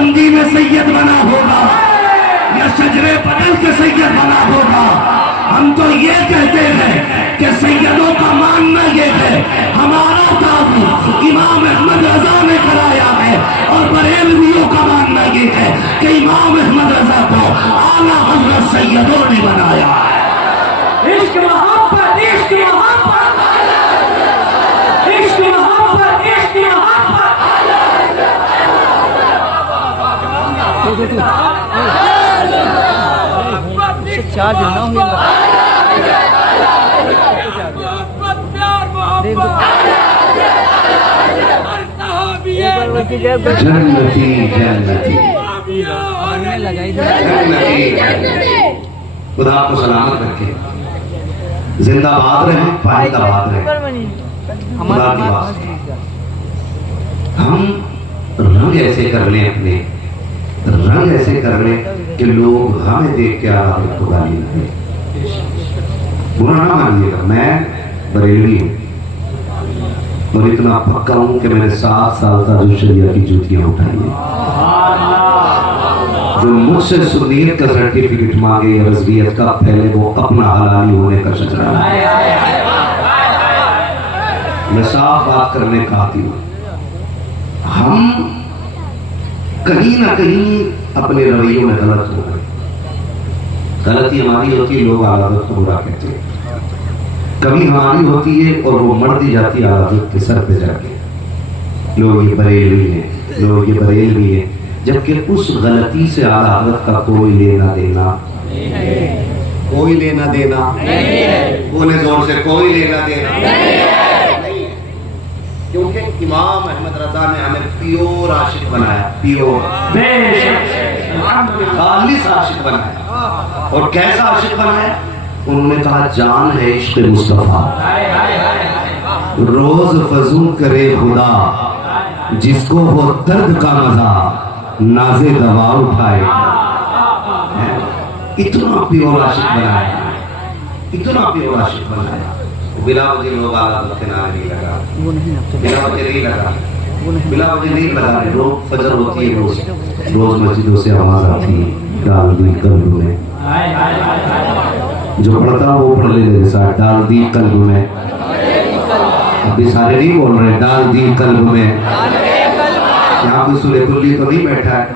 بلندی میں سید بنا ہوگا یا شجرے بدل کے سید بنا ہوگا. ہم تو یہ کہتے ہیں کہ سیدوں کا ماننا یہ ہے ہمارا تعارف امام احمد رضا نے کرایا ہے، اور بریلویوں کا ماننا یہ ہے کہ امام احمد رضا کو اعلیٰ حضرت سیدوں نے بنایا ہے. عشق محبت، عشق محبت، عشق محبت، عشق محبت. چارج نہ ہوگا جنتی جنتی خدا کو سلامت رکھے، زندہ باد رہے، پائندہ باد رہے. خدا کی بات ہم رنگ ایسے کر لیں، اپنے رنگ ایسے کر لیں کہ لوگ ہمیں دیکھ کے آرہا کو گالی لگے. برا نہ مانیے گا، میں بریلوی ہوں اور اتنا پکا ہوں کہ میں نے 7 سال کا جو شریعہ کی جوتیاں اٹھائی ہیں. جو مجھ سے سنیت کا سرٹیفکیٹ مانگے یا رضویت کا، پہلے وہ اپنا حلالی ہونے کا شجرہ ہے. میں صاف بات کرنے کا آتی ہوں. ہم کہیں نہ کہیں اپنے رویوں میں غلط ہو گئے. غلطی ہماری ہوتی ہے، لوگ عادت کو برا کہتے ہیں. کبھی ہماری ہوتی ہے اور وہ مر دی جاتی ہے عادت کے سر پہ جا کے، لوگ یہ بریلوی ہیں، لوگ یہ بریلوی ہیں، جبکہ اس غلطی سے عادت کا کوئی لینا دینا، کوئی لینا دینا، بولے زور سے، کوئی لینا دینا نہیں ہے. کیونکہ امام احمد رضا نے ہمیں پیور عاشق بنایا، پیور خالص عاشق بنایا. اور کیسا عاشق بنایا؟ انہوں نے کہا جان ہے عشق مصطفیٰ، روز فضول کرے خدا، جس کو ہو درد کا مزہ ناز دوا اٹھائے. اتنا پیور عاشق بنایا، اتنا پیور عاشق بنایا. بلا وجہ لوگ آلہ کے نام نہیں لگا، بلا وجہ نہیں لگا، بلا وجہ نہیں لگا. روز فجر ہوتی ہے، روز مسجدوں سے آواز آتی ہے، ڈال دی قلب میں، جو پڑھتا وہ پڑھ لے میرے ساتھ، ڈال دی قلب میں. ابھی سارے نہیں بول رہے، ڈال دی قلب میں. یہاں کوئی سورہ کلی تو نہیں بیٹھا ہے،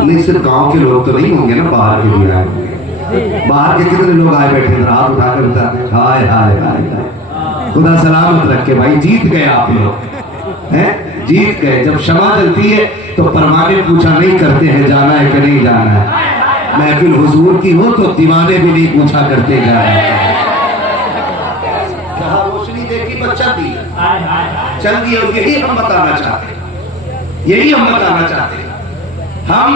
نہیں صرف گاؤں کے لوگ تو نہیں ہوں گے نا، باہر کے بھی آئے ہوں گے. باہر کے کتنے لوگ آئے بیٹھے ہیں، ہاتھ اٹھا کر بتاتے ہیں ہائے ہائے ہائے. خدا سلامت رکھے بھائی، جیت گئے آپ لوگ، جیت گئے. جب شمع جلتی ہے تو پروانے پوچھا نہیں کرتے ہیں جانا ہے کہ نہیں جانا ہے. محفل حضور کی ہو تو دیوانے بھی نہیں پوچھا کرتے جانا ہے. کہاں روشنی دیکھی تو چل دی، چل دی. اور یہی ہم بتانا چاہتے ہیں، یہی ہم بتانا چاہتے ہیں، ہم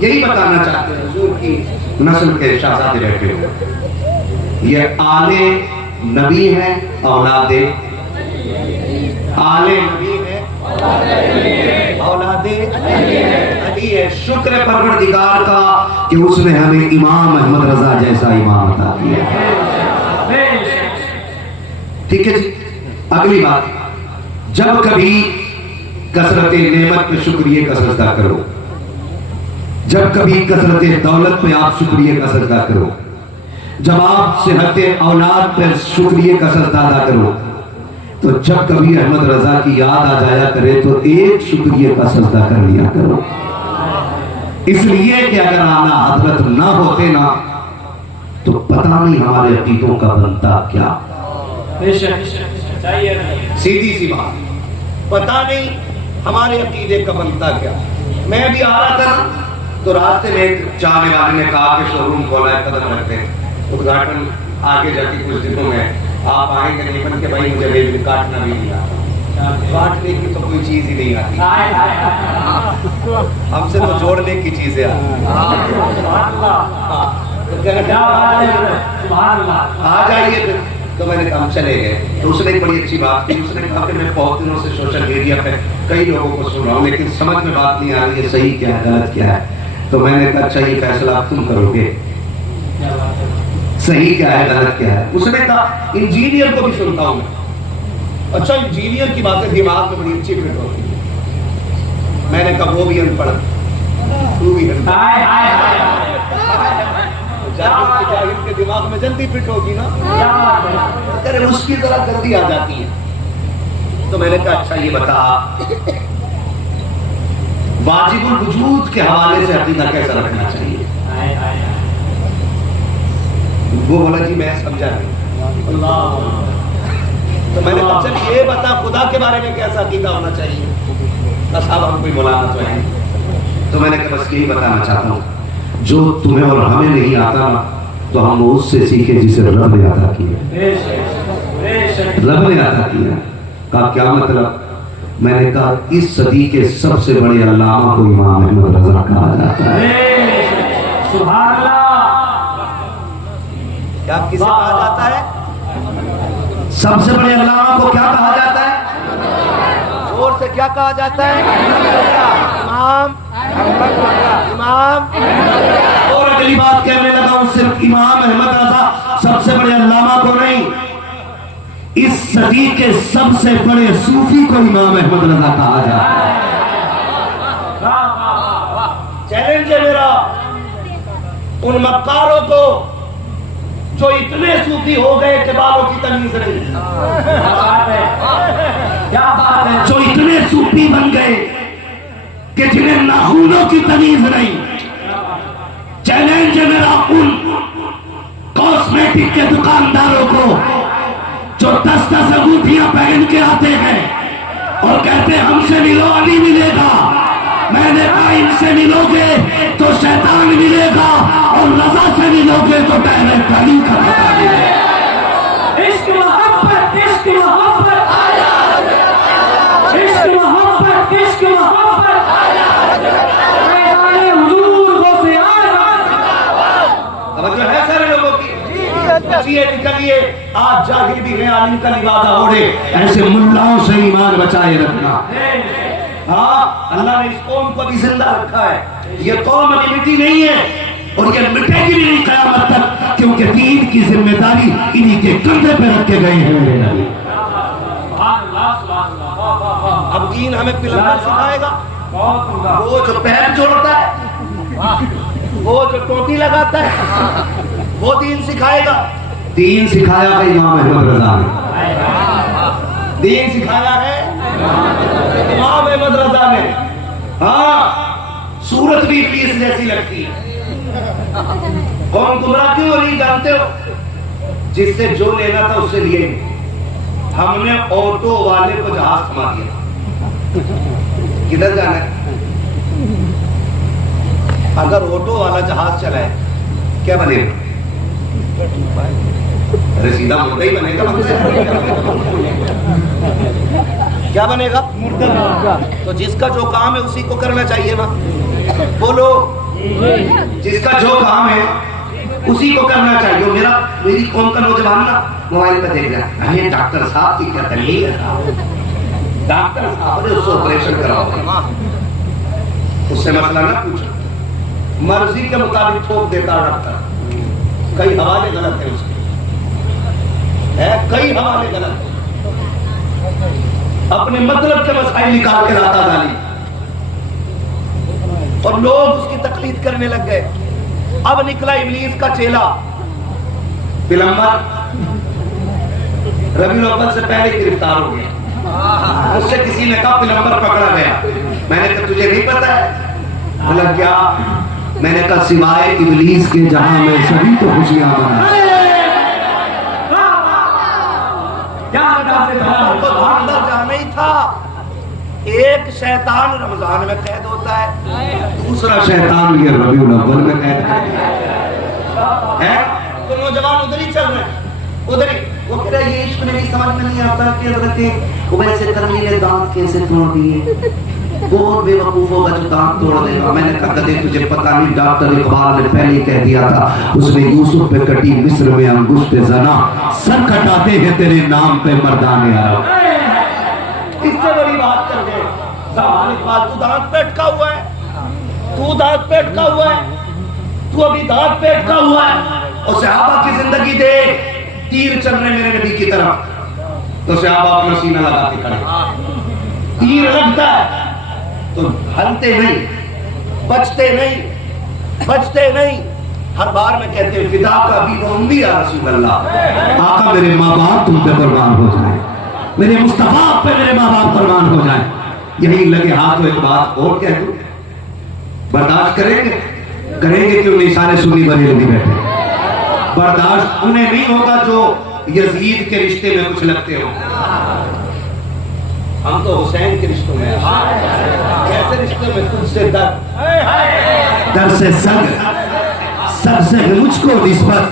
یہی بتانا چاہتے ہیں. حضور کی نسل کے شہزادے بیٹھے ہوئے، یہ آل نبی ہے، اولاد آل نبی ہے، اولاد علی ہے. شکر پروردگار کا کہ اس نے ہمیں امام احمد رضا جیسا امام عطا کیا. ٹھیک ہے جی. اگلی بات، جب کبھی کثرت نعمت پہ شکریہ کا سجدہ کرو، جب کبھی کثرت دولت پہ آپ شکریہ کا سجدہ کرو، جب آپ صحت اولاد پہ شکریہ کا سجدہ ادا کرو، تو جب کبھی احمد رضا کی یاد آ جایا کرے تو ایک شکریہ کا سجدہ کر لیا کرو. اس لیے کہ اگر اعلیٰ حضرت نہ ہوتے نا تو پتہ نہیں ہمارے عقیدوں کا بنتا کیا. سیدھی سی بات، پتہ نہیں ہمارے عقیدے کا بنتا کیا. میں بھی آ رہا تھا نا تو راستے میں ایک چاہنے والے نے کہا کہ شو روم کھولا ہے، قدم رکھتے ہیں، ادھاٹن آگے جا کے کچھ دنوں میں آپ آئیں گے نہیں بن کے بھائی مجھے ریل کاٹنا بھی نہیں آتا. کاٹنے کی تو کوئی چیز ہی نہیں آتی، ہم سے تو جوڑنے کی چیزیں آتی. آ جائیے. تو میں نے کہا ہم چلے گئے. تو اس نے ایک بڑی اچھی بات کی، اس نے کہا کہ میں بہت دنوں سے سوشل میڈیا پہ کئی لوگوں کو سن رہا ہوں لیکن سمجھ میں بات نہیں آ رہی ہے صحیح کیا ہے غلط کیا ہے. تو میں نے کہا اچھا یہ فیصلہ آپ تم کرو گے، صحیح کیا ہے غلط کیا ہے. اس نے کہا انجینئر کو بھی سنتا ہوں میں، اچھا انجینئر کی باتیں دماغ میں بڑی اچھی فٹ ہوتی ہے. میں نے کہا وہ بھی ان پڑھ, تو بھی ان پڑھ. جاہل کے دماغ میں جلدی فٹ ہوگی نا, ارے اس کی طرح جلدی آ جاتی ہے. تو میں نے کہا اچھا یہ بتا واجب الوجود کے حوالے سے عقیدہ کیسا رکھنا چاہیے؟ وہ بولا جی میں سمجھا نہیں. تو میں نے کہا چل یہ بتا خدا کے بارے میں کیسا عقیدہ ہونا چاہیے؟ صاحب ہم کوئی ملامت تو ہے. تو میں نے کہا بس یہی بتانا چاہتا ہوں جو تمہیں اور ہمیں نہیں آتا نا تو ہم اس سے سیکھیں جسے رب نے عطا کیا. رب نے عطا کیا. کہا کیا مطلب؟ میں نے کہا اس صدی کے سب سے بڑے علامہ کو امام احمد رضا کہا جاتا ہے. سبحان اللہ. کیا کسے کہا جاتا ہے؟ سب سے بڑے علامہ کو کیا کہا جاتا ہے؟ زور سے کیا کہا جاتا ہے؟ امام امام. اور اگلی بات کہنے لگا ہوں صرف امام احمد رضا سب سے بڑے علامہ کو نہیں, اس صدی کے سب سے بڑے صوفی کو امام احمد رضا کہا جاتا ہے. چیلنج ہے میرا ان مکاروں کو جو اتنے صوفی ہو گئے کہ بالوں کی تمیز نہیں, جو اتنے صوفی بن گئے کہ جنہیں ناخنوں کی تمیز نہیں. چیلنج ہے میرا ان کاسمیٹک کے دکانداروں کو جو 10 انگوٹھیاں پہن کے آتے ہیں اور کہتے ہیں ہم سے ملو علی ملے گا. میں نے کہا ان سے ملو گے تو شیطان ملے گا اور رضا سے ملو گے تو ڈائریکٹ علی کا پتہ ملے گا. عشق محبت عشق محبت عشق محبت عشق محبت میدان حضور غوث اعظم. توجہ ہے سارے لوگوں کی؟ بچیے نکلیے آج جاہل بھی ہے عالم کا لبادہ اوڑے, ایسے ملاؤں سے ایمان بچائے رکھنا. ہاں اللہ نے اس قوم کو بھی زندہ رکھا ہے. یہ قوم ابھی مٹی نہیں ہے اور یہ مٹے گی بھی نہیں قیامت تک, کیونکہ دین کی ذمہ داری انہی کے کندھے پہ رکھ کے گئے ہیں میرے نبی. اب دین ہمیں پلندر سکھائے گا, وہ جو پیر جوڑتا ہے, وہ جو ٹوپی لگاتا ہے, وہ دین سکھائے گا. دین سکھایا ہے امام احمد رضا نے. دین سکھایا ہے امام احمد رضا نے. ہاں صورت بھی ابلیس جیسی لگتی ہے. قوم گمراہ کیوں ہو رہی جانتے ہو؟ جس سے جو لینا تھا اس سے لیے نہیں. ہم نے آٹو والے کو جہاز تھما دیا. کدھر جانا ہے؟ اگر آٹو والا جہاز چلائے کیا بنے گا؟ ارے سیدھا مردہ ہی بنے گا. کیا بنے گا؟ تو جس کا جو کام ہے اسی کو کرنا چاہیے نا. بولو جس کا جو کام ہے اسی کو کرنا چاہیے. میری قوم کا نوجوان نا موبائل پہ دیکھ رہا ہے, ارے ڈاکٹر صاحب کی کیا تکلیف ہے, ڈاکٹر صاحب نے اس کو آپریشن کراؤ, اس سے مسئلہ نہ پوچھو. مرضی کے مطابق ٹھوک دیتا ڈاکٹر. کئی حوالے غلط ہیں اس کے, کئی حوالے غلط ہیں. اپنے مطلب کے مسائل نکال کے لاتا ڈالی اور لوگ اس کی تقلید کرنے لگ گئے. اب نکلا ابلیس کا چیلا پلمبر, ربیع الاول سے پہلے گرفتار ہو گیا. اس سے کسی نے کہا پلمبر پکڑا گیا. میں نے کہا تجھے نہیں پتا ہے؟ بولا کیا؟ میں نے کہا سوائے ابلیس کے جہاں میں سبھی تو خوشیاں منائیں. اندر جانا ہی تھا. ایک شیطان رمضان میں قید ہوتا ہے, دوسرا شیطان یہ ربیع الاول میں قید ہے. تو نوجوان ادھر ہی چل رہے ہیں, ادھر ہی. وہ کہہ رہا ہے یہ عشق میری سمجھ میں نہیں آتا کہ حضرت ویسے کرنے نے دانت کیسے توڑ دیے. اور بے وقوف ہوگا جو دانت توڑ دے گا. میں نے کہا گدھے تجھے پتہ نہیں, ڈاکٹر اقبال نے پہلے کہہ دیا تھا. اس نے یوسف پہ کٹی مصر میں انگشت زنا, سر کٹاتے ہیں تیرے نام پہ مردان عرب. اس سے بڑی بات کر دے. تو دانت پہ اٹکا ہوا ہے, تو دانت پہ اٹکا ہوا ہے, تو ابھی دانت پہ اٹکا ہوا ہے. اور صحابہ کی زندگی دے, تیر چل رہے میرے نبی کی طرف. تو صحابہ اپنا سینہ لگا کے کھڑے، تیر لگتا ہے تو ہلتے نہیں، بچتے نہیں، ہر بار میں کہتے ہیں فدا کا بھی امید یا رسول اللہ، آقا میرے ماں باپ تم پہ قربان ہو جائیں، میرے مصطفیٰ پہ میرے ماں باپ قربان ہو جائیں۔ یہی لگے ہاتھ تو ایک بات اور کہہ دوں، برداشت کریں گے کیوں نہیں؟ سارے سنی بریلوی بیٹھے، برداشت انہیں نہیں ہوگا جو یزید کے رشتے میں کچھ لگتے ہو۔ ہم تو حسین کے رشتوں میں ہیں، کیسے رشتے میں؟ تجھ سے در سے سگ سے مجھ کو نسبت،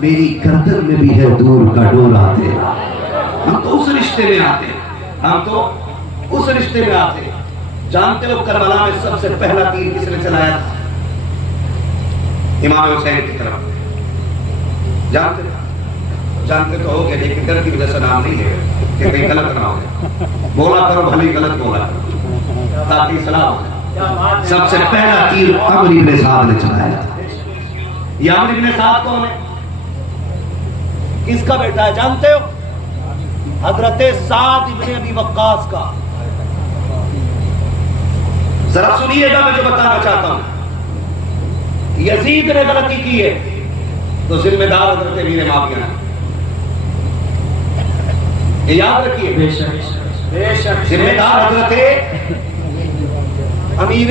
میری گردن میں بھی ہے دور کا ڈورا تیرا۔ ہم تو اس رشتے میں آتے ہیں، جانتے ہو کربلا میں سب سے پہلا تیر کس نے چلایا تھا؟ امام حسین کی طرف، جانتے تو ہو گے، لیکن ڈر کی وجہ سے نام نہیں ہے کہ کہیں غلط نہ ہو، بولا کرو بھلی غلط بولا کرو تاکہ اصلاح ہو۔ سب سے پہلا تیر عمرو بن سعد نے چلایا تھا۔ یہ عمرو بن سعد کون ہے؟ کس کا بیٹا ہے جانتے ہو؟ حضرت سعد بن ابی وقاص کا۔ ذرا سنیے گا میں جو بتانا چاہتا ہوں، یزید نے غلطی کی ہے تو ذمہ دار حضرت امیر معاویہ ہے، یہ یاد رکھیے، بے شک ذمہ دار حضرت امیر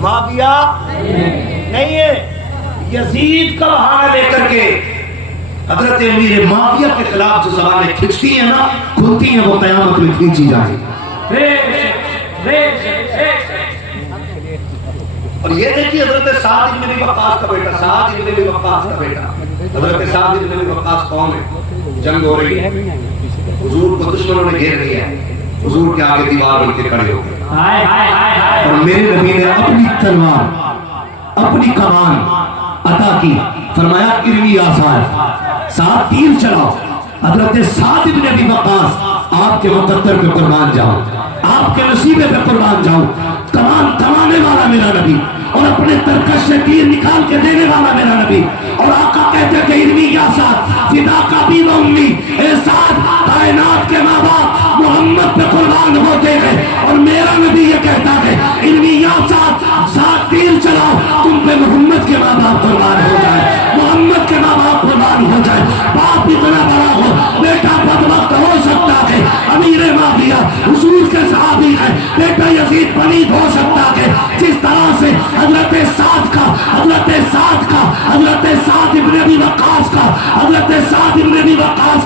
معاویہ نہیں ہے۔ یزید کا بہانہ لے کر کے حضرت امیر معاویہ کے خلاف جو زبانیں کھنچتی ہیں نا، کھلتی ہیں، وہ قیامت میں کھینچی جائیں۔ اور یہ دیکھیے حضرت سعد بن ابی وقاص کا بیٹا، حضرت سعد بن ابی وقاص کون ہے؟ جنگ ہو رہی ہے، حضور کو دشمنوں نے گھیر لیا ہے، حضور کے آگے دیوار بن کے کھڑے ہو گئے، اور میرے نبی نے اپنی تلوار، اپنی کمان عطا کی، فرمایا ارمی یا سعد تیر چلاؤ۔ حضرت سعد بن ابی وقاص آپ کے مقدر پہ قربان جاؤ، آپ کے نصیبے پہ قربان جاؤ، کمان تھمانے والا میرا نبی اور اپنے ترکش سے تیر نکال کے دینے والا میرا نبی، اور آقا کہتے کہ ارمی یا سعد فدا کا بھی و امی، اے سعد کائنات کے ماں باپ محمد پہ قربان ہوتے ہیں، اور میرا نبی یہ کہتا ہے ارمی یا سعد تیر چلاؤ، تم پہ محمد کے ماں باپ قربان ہو جائے، محمد کے ماں باپ قربان ہو جائے۔ باپ اتنا بڑا ہو، بیٹا بدبخت ہو سکتا ہے، امیر معاویہ حضور کے صحابی ہے، بیٹا یزید پلید ہو سکتا ہے، جس طرح سے حضرت سعد کا حضرت سعد ابن ابی وقاص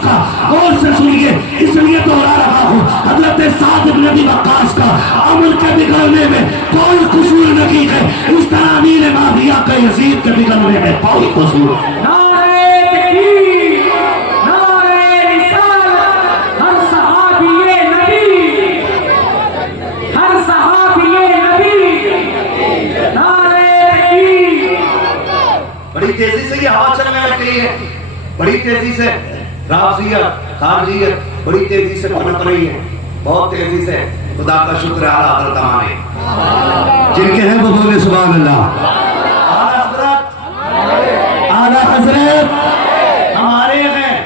کا غور سے سنیے، اس لیے دوہرا رہا ہوں، حضرت سعد ابن ابی وقاص کا عمل کے بگڑنے میں کوئی قصور نہیں ہے، اس طرح امیر معاویہ کا یزید کے بگڑنے میں کوئی قصور ہے۔ بڑی تیزی سے یہ ہوا چلنے لگ گئی ہے، بڑی تیزی سے رافضیت، خارجیت بڑی تیزی سے پنپ رہی ہے، بہت تیزی سے۔ خدا کا شکر ہے اعلیٰ حضرت ہمارے جن کے ہیں وہ بولے سبحان اللہ، اعلیٰ حضرت ہمارے ہیں،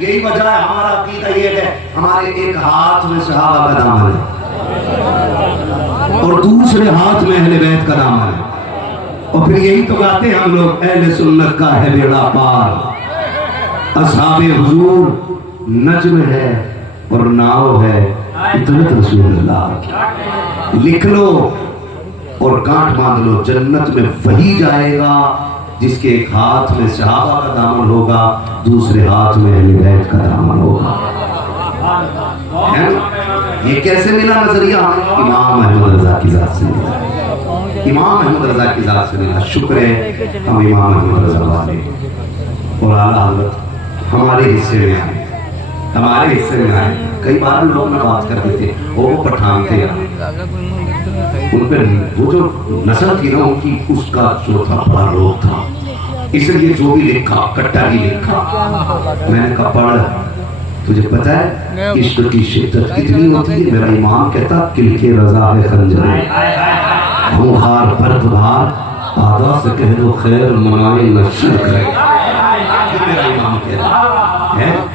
یہی وجہ ہے، ہمارا عقیدہ یہ ہے، ہمارے ایک ہاتھ میں صحابہ کا دامن ہے اور دوسرے ہاتھ میں اہل بیت کا دامن ہے، اور پھر یہی تو گاتے ہیں ہم لوگ، اہل سنت کا ہے بیڑا پار، اصحاب حضور نجم ہے اور ناؤ ہے فطرت رسول اللہ۔ لکھ لو اور گانٹھ باندھ لو، جنت میں وہی جائے گا جس کے ایک ہاتھ میں صحابہ کا دامن ہوگا، دوسرے ہاتھ میں اہل بیت کا دامن ہوگا۔ یہ کیسے ملا نظریہ؟ امام احمد رضا کی ذات سے ملا، امام احمد رضا کی ذات سے ملا۔ شکر ہے ہم امام احمد رضا والے اور اعلیٰ حضرت ہمارے حصے میں آئے، ہمارے حصے میں آئے۔ کئی بار لوگ میں بات کرتے تھے وہ پٹھان تھے، ان پہ وہ جو نسل تھی نا ان کی، اس کا جو تھا بڑا روگ تھا، اس لیے جو بھی لکھا کٹا ہی لکھا۔ میں نے کہا پڑھ، تجھے پتہ ہے عشق کی شدت کتنی ہوتی ہے؟ میرا امام کہتا کل کے رضا ہے خنجر، خونخوار برق بھار آدھا سے کہہ دو خیر منائے نہ شرک ہے، میرا امام کہتا ہے۔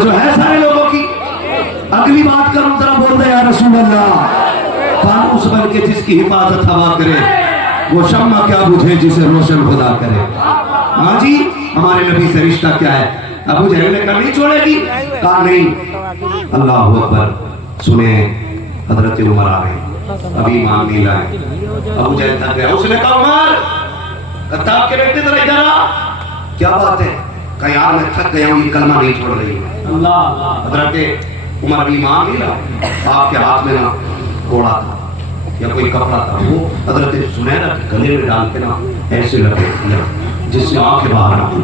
توجہ ہے سارے لوگوں کی؟ اگلی بات کروں ذرا بول دے یا رسول اللہ، فانوس بن کے جس کی حفاظت ہوا کرے وہ شمع کیا بجھے جسے روشن خدا کرے۔ ہاں جی، ہمارے نبی سے رشتہ کیا ہے؟ ابو جہل نے کہا نہیں چھوڑے گی، کہا نہیں۔ اللہ اکبر، سنیں حضرت عمر آ رہے، ابھی ایمان نہیں لائے۔ ابو جہل تھک گیا، اس نے کہا عمر کتاب کے بیٹے ذرا ادھر آ، کیا بات ہے؟ کہا یار میں تھک گیا ہوں، یہ کلمہ نہیں چھوڑ رہی ہوں۔ حضرت عمر ابھی ایمان نہیں لائے، آپ کے ہاتھ میں نہ گھوڑا تھا یا کوئی کپڑا تھا، وہ حضرت زنیرہ کے گلے میں ڈال کے نا ایسے لپیٹ دیا جس سے آنکھیں باہر آتی،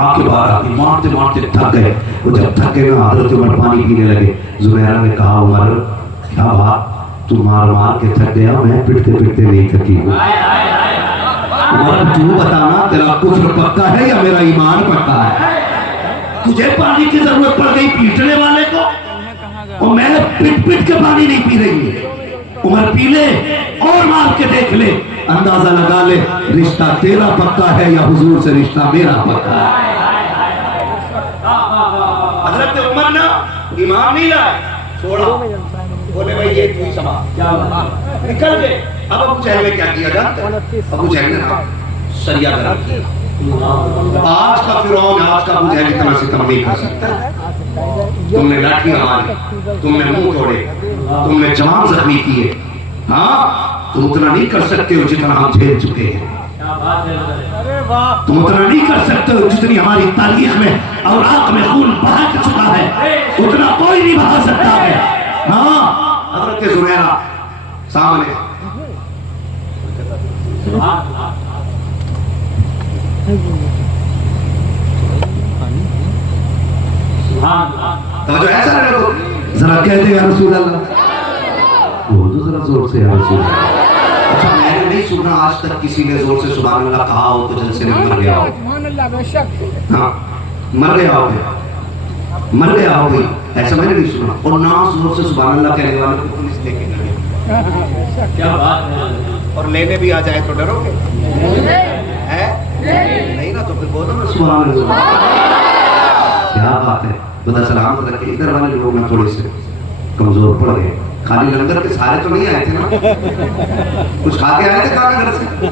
آنکھیں باہر آتی، مارتے مارتے تھک گئے۔ وہ جب تھک گئے نا حضرت عمر پانی پینے لگے۔ زنیرہ نے کہا عمر کیا بات، تو مار مار کے تھک گیا، میں پٹتے پٹتے نہیں تھکی ہوں۔ عمر تو بتانا تیرا کفر پکا ہے یا میرا ایمان پکا ہے؟ تجھے پانی کی ضرورت پڑ گئی پیٹنے والے کو، اور میں پٹ پٹ کے پانی نہیں پی رہی ہوں۔ عمر پی لے اور مار کے دیکھ لے، اندازہ لگا لے رشتہ تیرا پکا ہے یا حضور سے رشتہ میرا پکا ہے۔ حضرت عمر نا ایمان نہیں لائے، چھوڑا، بولے بھائی یہ تو ہی سما، نکل گئے۔ اب ابو جہل نے کیا کیا جانتے ہیں؟ ابو جہل نے سریا گرم کیا۔ آج کا فرعون، آج کا ابو جہل اتنا ستم نہیں کر سکتا۔ تم نے لاٹھیاں ماری، تم نے منہ توڑے، تم نے جوان زخمی کیے، ہاں تم اتنا نہیں کر سکتے ہو جتنا ہم جھیل چکے ہیں۔ تم اتنا نہیں کر سکتے ہو جتنی ہماری تاریخ میں اور آنکھ میں خون بہا چکا ہے، اتنا کوئی نہیں بہا سکتا ہے۔ ہاں حضرت زنیرہ سامنے، توجہ ایسا رہے لوگ ذرا کہہ دے یا رسول اللہ، بول دو ذرا زور سے یا رسول اللہ۔ اچھا میں نے نہیں سنا آج تک کسی نے زور سے سبحان اللہ کہا ہو تو جلسے میں مر گیا ہو۔ ہاں مر گیا ہو، مر گیا ہو گئی، ایسا میں نے نہیں سنا۔ اور نہ زور سے سبحان اللہ کہنے والے کو پولیس لے کے گئی، کیا بات ہے، اور لینے بھی آ جائے تو ڈرو گے؟ نہیں نا، تو پھر بولو نا سبحان اللہ۔ کیا بات ہے، خدا سلامت رکھے۔ ادھر والے لوگ نا تھوڑے سے کمزور پڑ گئے، خالی لنگر کے سارے تو نہیں آئے تھے نا، کچھ کھا کے آئے تھے کھانا گھر سے؟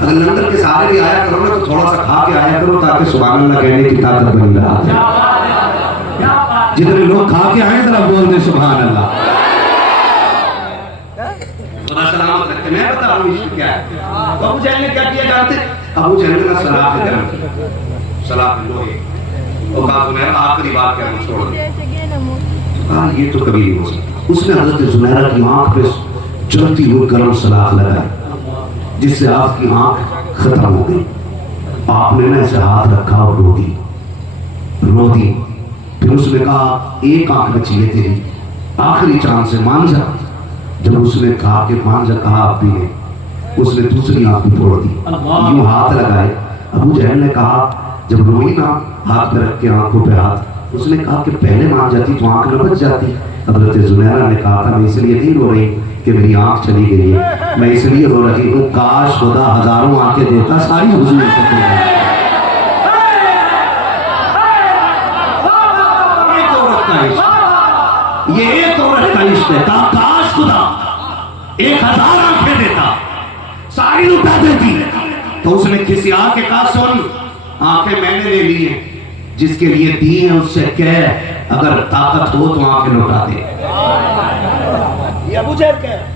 اگر لنگر کے سارے بھی آیا کرو نا تو تھوڑا سا کھا کے آیا کرو تاکہ سبحان اللہ کہنے کی طاقت بن جائے۔ جتنے لوگ کھا کے آئے ذرا بول دیں سبحان اللہ۔ خدا سلامت رکھے۔ میں بتا رہا ہوں عشق کیا ہے۔ ابو جہل نے کیا کیا جانتے؟ ابو جہل نے سلاح گرم کی، سلاح لوہے، اور کہا زنیرہ آخری بات کہنا چھوڑ دیں۔ کہا یہ تو کبھی نہیں ہو سکتا۔ اس نے حضرت زنیرہ کی آنکھ پہ چلتی ہوئی گرم سلاخ لگائی جس سے آپ کی آنکھ ختم ہو گئی۔ آپ نے نا اسے ہاتھ رکھا اور رو دی، رو دی۔ پھر اس نے کہا ایک آنکھ بچی ہے تیری، آخری چاند سے مان جا۔ جب اس نے کہا کہ مان جا، کہا آپ بھی نے، اس نے دوسری آنکھ بھی توڑ دی، یوں ہاتھ لگائے۔ ابو جہل نے کہا جب روئی نا ہاتھ پہ رکھ کے آنکھوں پہ ہاتھ، اس نے کہا کہ پہلے مان جاتی تو آنکھ نہ بچ جاتی۔ حضرت زنیرہ نے کہا تھا میں اس لیے نہیں رو رہی کہ میری آنکھ چلی گئی ہے، میں اس لیے رو رہی ہوں کاش خدا ہزاروں آنکھیں دیتا ساری حضور کو دے۔ یہ ایک عورت کا عشق ہے، کاش خدا 1000 آنکھیں دیتا ساری لٹا دیتی۔ تو اس نے کسی آ کے کہا سن، آنکھیں میں نے لے لی ہیں، جس کے لیے دی ہیں اس سے کہہ اگر طاقت ہو تو آنکھیں لوٹا دے۔ یہ ابو جہل کہہ،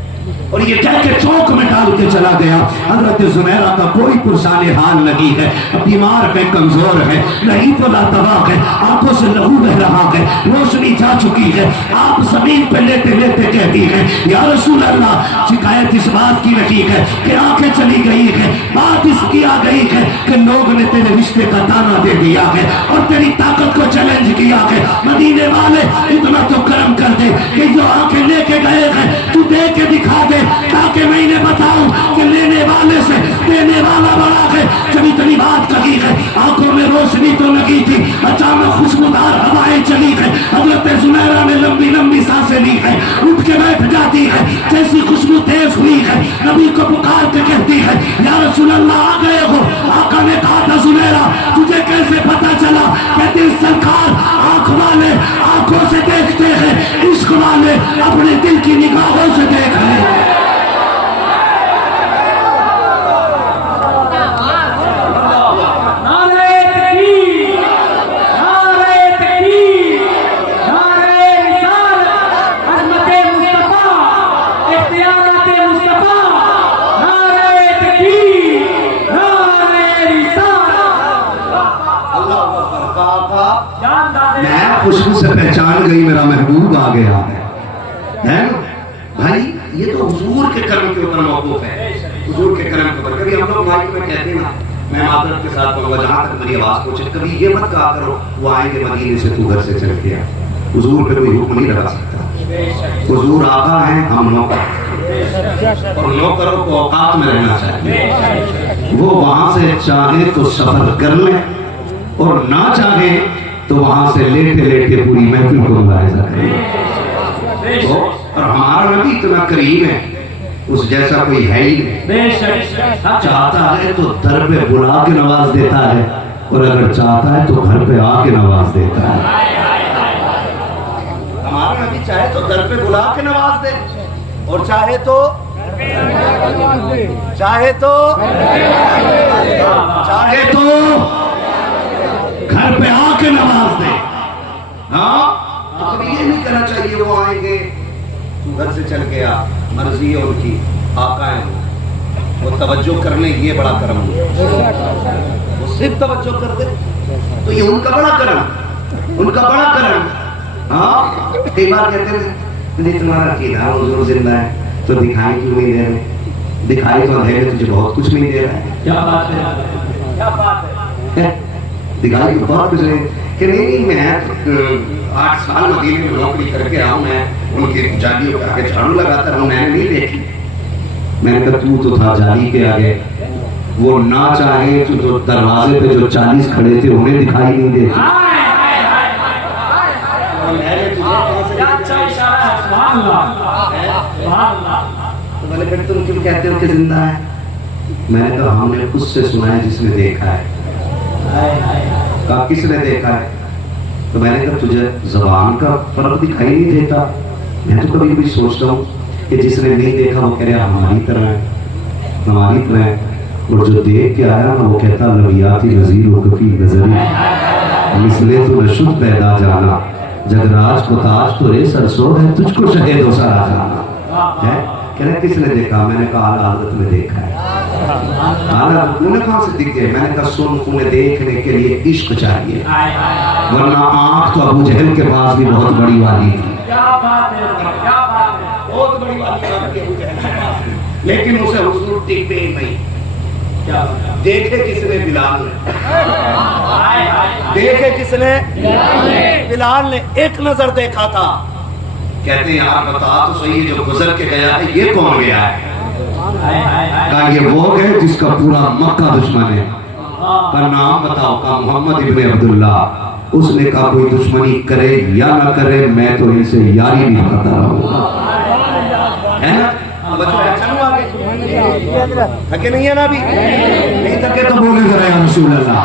اور یہ کہہ کے چوک میں ڈال کے چلا گیا۔ حضرت زنیرہ کا کوئی پرسان حال نہیں ہے، بیمار ہے، کمزور ہے، نہیں تو لاتواق ہے، آنکھوں سے لہو بہ رہا ہے، روشنی جا چکی ہے۔ آپ زمین پہ لیتے لیتے کہتی ہیں یا رسول اللہ، شکایت اس بات کی نہیں ہے کہ آنکھیں چلی گئی ہے، بات اس کی آ گئی ہے کہ لوگ نے تیرے رشتے کا تانا دے دیا ہے اور تیری طاقت کو چیلنج کیا ہے۔ مدینے والے اتنا تو کرم کر دے کہ جو آنکھیں لے کے گئے ہیں تو دے کے دکھا دے، تاکہ میں انہیں بتاؤں کہ لینے والے سے دینے والا بڑا ہے۔ جب اتنی بات کہی ہے، آنکھوں میں روشنی تو لگی تھی، اچانک خوشبودار ہوائیں چلی ہے۔ حضرت زنیرہ نے لمبی لمبی سانسیں لی ہے، اٹھ کے بیٹھ جاتی ہے، جیسی خوشبو تیز ہوئی ہے نبی کو پکار کے کہتی ہے یا رسول اللہ آ گئے ہو۔ آقا نے کہا تھا زنیرہ تجھے کیسے پتا چلا؟ کہتے سرکار آنکھ والے میں خوشبو سے پہچان گئی میرا محبوب آ گیا ہے نا بھائی. یہ تو حضور کے کرم کے اوپر موقوف ہے, حضور کے کرم کے اوپر. کبھی ہم لوگ مائک میں کہتے ہیں نا, میں معذرت کے ساتھ کہوں گا جہاں تک میری آواز پہنچے, کبھی یہ مت کہا کرو وہ آئیں گے مدینے سے تو گھر سے چل کے آ. حضور پہ کوئی حکم نہیں لگا سکتا. حضور آقا ہیں, ہم نوکر, اور نوکروں کو اوقات میں رہنا چاہیے. وہ وہاں سے چاہے تو سفر کر لیں اور نہ چاہے تو وہاں سے لیٹے لیٹے پوری محفل کو ملاحظہ کریں. اور ہمارا نبی اتنا کریم ہے, اس جیسا کوئی ہے ہی نہیں. چاہتا ہے تو در پہ بلا کے نواز دیتا ہے, اور اگر چاہتا ہے تو گھر پہ آ کے نواز دیتا ہے. ہمارا نبی چاہے تو در پہ بلا کے نواز دے, اور چاہے تو گھر پہ آ کے نواز دے. ہاں تو کبھی یہ نہیں کرنا چاہیے وہ آئیں گے تو گھر سے چل گیا. مرضی ہے ان کی, آقا ہے وہ توجہ کرنے, یہ بڑا کرم ہے. وہ صرف توجہ کر دے تو یہ ان کا بڑا کرم, ان کا بڑا کرم. ہاں کئی بار کہتے ہیں تمہارا عقیدہ حضور زندہ ہے تو دکھائی کیوں نہیں دے رہے. دکھائی تو اندھیرے تجھے بہت کچھ نہیں دے رہا ہے. کیا بات ہے, کیا بات ہے. دکھائی تو بہت کچھ نہیں کہ نہیں. میں 8 سال مدینے میں نوکری کر کے آؤں, میں ان کی جالیوں کے آگے جھاڑو لگاتا رہا ہوں, میں نے نہیں دیکھی. میں نے کہا تو تھا جالی کے آگے, وہ نہ چاہے تو دروازے پہ جو 40 کھڑے تھے انہیں دکھائی نہیں دیتی. تو میں نے کہا تم کیوں کہتے ہو کہ زندہ ہے. میں نے کہا ہم نے خود سے سنا ہے جس نے دیکھا ہے. کہا کس نے دیکھا ہے. تو میں نے کہا تجھے زبان کا فرق دکھائی نہیں دیتا. میں تو کبھی کبھی سوچتا ہوں کہ جس نے نہیں دیکھا وہ کہہ رہا ہماری طرح ہے, ہماری طرح ہے, اور جو دیکھ کے آیا نا وہ کہتا نبیاتی نظیر و کفی نظری مثلے تو نشد پیدا جانا جگراج کو تاج تو رے سرسو ہے تجھ کو شہید و سرا جانا ہے. کہہ رہے کس نے دیکھا. میں نے کہا اعلیٰ حضرت نے دیکھا ہے. اعلیٰ انہیں کہاں سے دکھ گئے. میں نے کہا سن, انہیں دیکھنے کے لیے عشق چاہیے, ورنہ آنکھ تو ابو جہل کے پاس بھی بہت بڑی والی تھی. بہت بڑی والی تھی, لیکن اسے حضور ٹکتے ہی نہیں. دیکھے کس نے بلال نے, دیکھے کس نے بلال نے. ایک نظر دیکھا تھا. کہتے ہیں یار بتا تو صحیح جو گزر کے گیا ہے یہ کون گیا ہے. کہا یہ وہ ہے جس کا پورا مکہ دشمن ہے. کا نام بتاؤ. کا محمد ابن عبداللہ. اس نے کہا کوئی دشمنی کرے یا نہ کرے میں تو ان سے یاری بھی کرتا رہوں گا. ہے نا تھکے نہیں ہے نا ابھی, نہیں تھکے تو بولے ذرا یا رسول اللہ.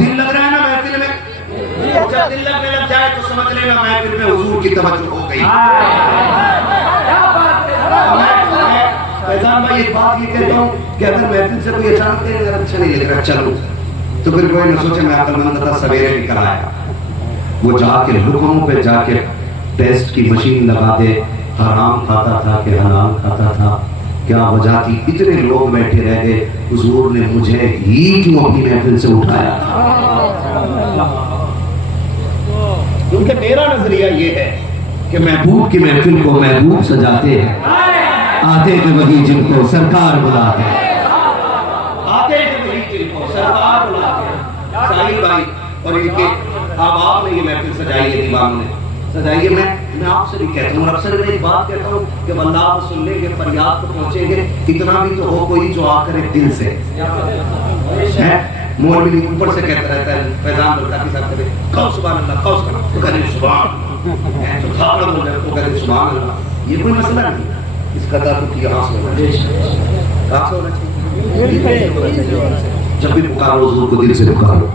دل لگ رہا ہے نا محفل میں, جب دل لگنے لگ جائے تو سمجھ لینا محفل میں حضور کی توجہ ہو گئی. فیضان بھائی ایک بات یہ کہتا ہوں کہ اگر محفل سے کوئی اچانک دے اگر اچھا نہیں لگ رہا چلو, تو پھر کوئی نہ سوچے میں عقل مند تھا سویرے نکل آیا. وہ جا کے لقموں پہ جا کے ٹیسٹ کی مشین لگا دے, حرام کھاتا تھا کہ حلال کھاتا تھا, کیا وجہ تھی, اتنے لوگ بیٹھے رہ گئے. حضور نے مجھے ہی کیوں اپنی محفل سے اٹھایا. کیونکہ میرا نظریہ یہ ہے کہ محبوب کی محفل کو محبوب سجاتے ہیں, آتے ہیں وہی جن کو سرکار بلاتے ہیں, آتے ہیں وہی جن کو سرکار بلاتے ہیں. ساحل بھائی اور ان کے احباب نے یہ محفل سجائی ہے, دیوان نے سجائی ہے. میں آپ سے بھی کہتا ہوں, اکثر میں ایک بات کہتا ہوں کہ بندہ آپ سن لیں گے, فریاد کو پہنچیں گے, اتنا بھی تو ہو کوئی جو آ کرے دل سے. مولوی اوپر سے کہتا رہتا ہے, فیضان برکاتی صاحب کہتے ہیں کہو سبحان اللہ, کہو سبحان اللہ, تو کہنے سبحان, تو کھاڑا ہو جائے تو کہنے سبحان اللہ. یہ کوئی مسئلہ نہیں, اس کا تعلق یہاں سے ہونا چاہیے. کہاں سے ہونا چاہیے. جب بھی پکارو حضور کو دل سے پکارو,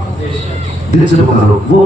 دل سے پکارو. وہ